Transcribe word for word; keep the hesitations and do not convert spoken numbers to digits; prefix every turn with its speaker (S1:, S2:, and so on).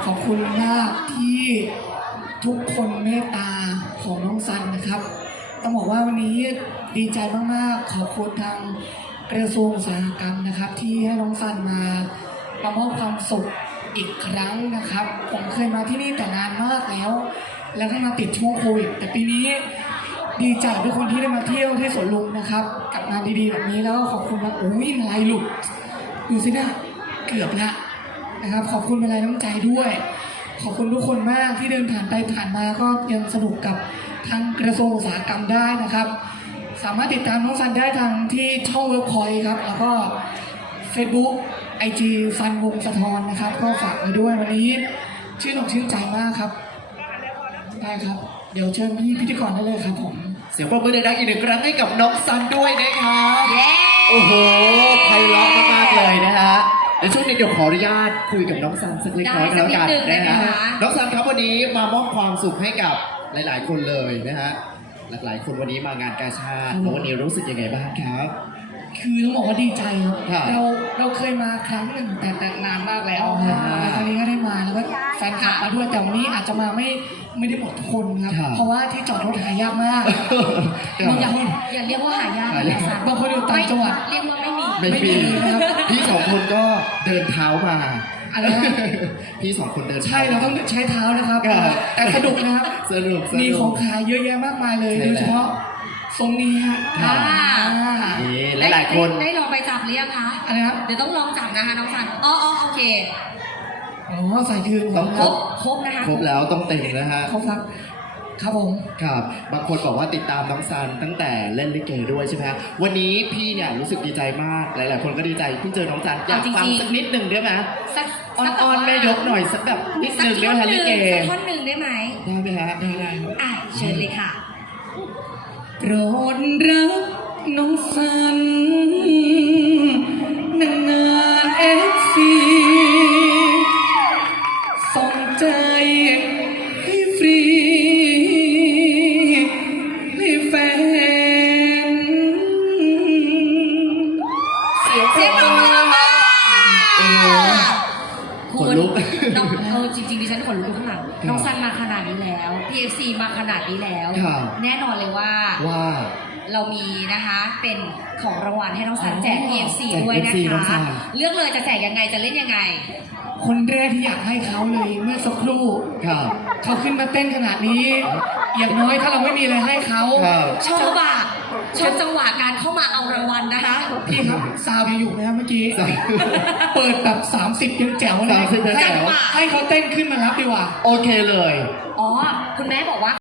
S1: ขอบคุณมากที่ทุกคนเมตตาของน้องซันนะครับต้องบอกว่าวันนี้ดีใจมากๆขอบคุณทางกระทรวงอุตสาหกรรมนะครับที่ให้น้องซันมามามอบความสุขอีกครั้งนะครับผมเคยมาที่นี่แต่นานมากแล้วแล้วก็มาติดช่วงโควิดแต่ปีนี้ดีใจทุกคนที่ได้มาเที่ยวที่สวนลุมนะครับกับงานดีๆแบบนี้แล้วก็ขอบคุณมากโอ้ยลายหลุดดูสินะเกือบละนะครับขอบคุณเป็นลายน้ำใจด้วยขอบคุณทุกคนมากที่เดินผ่านไปผ่านมาก็ยังสนุกกับทางกระทรวงอุตสาหกรรมได้นะครับสามารถติดตามน้องซันได้ทางที่ช่องเว็บพอยต์ครับแล้วก็ Facebook ไอ จี ซันวงศ์สะทอนนะครับก็ฝากไว้ด้วยวันนี้ชื่นอกชื่นใจมากครับได้ครับเดี๋ยวเชิญพี่พิธีกรได้เลยครับผม
S2: เสียงปรบมือดังๆอีกหนึ่งครั้งให้กับน้องซันด้วยนะครับ
S3: เย้
S2: โอ้โหไพเราะมากๆเลยนะฮะเดี๋ยวช่วงนี้เดี๋ยวขออนุญาตคุยกับน้องซันสักเล็กน้อยกันแล้วกันนะฮะน้องซันครับวันนี้มามอบความสุขให้กับหลายๆคนเลยนะฮะหลายๆคนวันนี้มางานกาชาติวันนี้รู้สึกยังไงบ้างครับ
S1: คือต้องบอกว่าดีใจครับ
S2: ครับ
S1: เราเราเคยมาครั้งหนึ่งแต่แต่นานมากแล้วครับ
S2: อ่า
S1: แล้วครั้งนี้ก็ได้มาแล้วก็แฟนคลับมาด้วยแต่วันนี้อาจจะมาไม่ไม่ได้หมดทุกคนครับ
S2: ครับ
S1: เพราะว่าที่จอดรถหายากมาก
S2: ครับ
S1: บางคน
S3: อย่าเรียกว่าหายาก
S2: หายาก
S3: นะสัน
S1: บางคนอยู่ต่างจังหวัด
S3: เรียกว่าไม่มี
S2: ไม่
S1: ไม่มี
S2: มี
S1: นะครับ
S2: พี่สองคนก็เดินเท้ามา
S1: อะไรนะ
S2: พี่สองคนเดิน
S1: ใช่เราต้องใช้เท้านะครับ
S2: ครับ
S1: แต่สนุกนะครับ
S2: สนุกสนุก
S1: มีของขายเยอะแยะมากมายเลย
S2: ใช่
S1: โดยเฉพาะทรงนี้ฮะ
S2: ครับ
S1: อ่า
S2: นี่หลายๆคน
S3: ได้ได้ลองไปจับหรือยังคะ
S1: อะไรครับ
S3: เดี๋ยวต้องลองจับนะคะน้องสันอ๋ออ๋อโอเค
S1: อ๋อใส่คืน
S2: ต้อง
S3: ครบครบนะคะ
S2: ครบแล้วต้องเต็มนะฮะ
S1: เขาครับครับผม
S2: ครับบางคนบอกว่าติดตามน้องซันตั้งแต่เล่นลิเกด้วยใช่ไหมฮะวันนี้พี่เนี่ยรู้สึกดีใจมากหลาย ๆ คนก็ดีใจเพิ่งเจอน้องซันอยากฟังสักนิดหนึ่งได้ไหม
S3: สัก
S2: อ
S3: สัก
S2: อนๆแม่ยกหน่อยสักแบบนิด
S3: สั
S2: ห
S3: ก
S2: นึ่ง
S3: ท่
S2: ได้
S3: อน
S2: ไหม
S3: ห
S2: ฮะลิ
S3: นึ่ง
S2: เก
S3: สักท่อนหนึ่งได้ไหม
S2: ได้ไหมฮะ
S1: ได้ได้ครับ
S3: อ่ะเชิญเลยค่ะ
S1: โปรดรักน้องสันนานๆเอฟซีส่งใจให้ฟรีให้แฟน
S2: เสียง
S3: เสียงปรบมือมา
S2: โอ้โห ขนลุก
S3: น้องเออจริงๆดิฉันขนลุกข้างหลัง
S2: ครับ
S3: น้องซันมาขนาดนี้แล้ว พี เอฟ ซี มาขนาดนี้แล้ว
S2: ครับ
S3: แน่นอนเลยว่า
S2: ว่า
S3: เรามีนะคะเป็นของรางวัลให้น้องซัน
S2: อ๋อ
S3: แจก พี เอฟ ซี
S2: แจก
S3: ด้วยนะ
S2: พี เอฟ ซี น้องซั
S3: คะ
S2: น
S3: เลือกเลยจะแจกยังไงจะเล่นยังไง
S1: คนแรกที่อยากให้เขาเลยเมื่อสักครู่
S2: ครับ
S1: เขาขึ้นมาเต้นขนาดนี้ อย่างน้อยถ้าเราไม่มีอะไรให้เขา
S2: ครับ
S3: ชอบอ่ะชอบจังหวะการเข้ามาเอารางวัลนะคะ
S1: พี่ครับซาวยังอยู่ไหมครับเมื่อกี้
S2: ซาว
S1: เปิดแบบ สามสิบยังแจ๋วเลย
S2: สามสิบยังแจ๋ว
S1: ให้ให้เขาเต้นขึ้นมารับดีกว่า
S2: โอเคเลย
S3: อ๋อ คุณแม่บอกว่า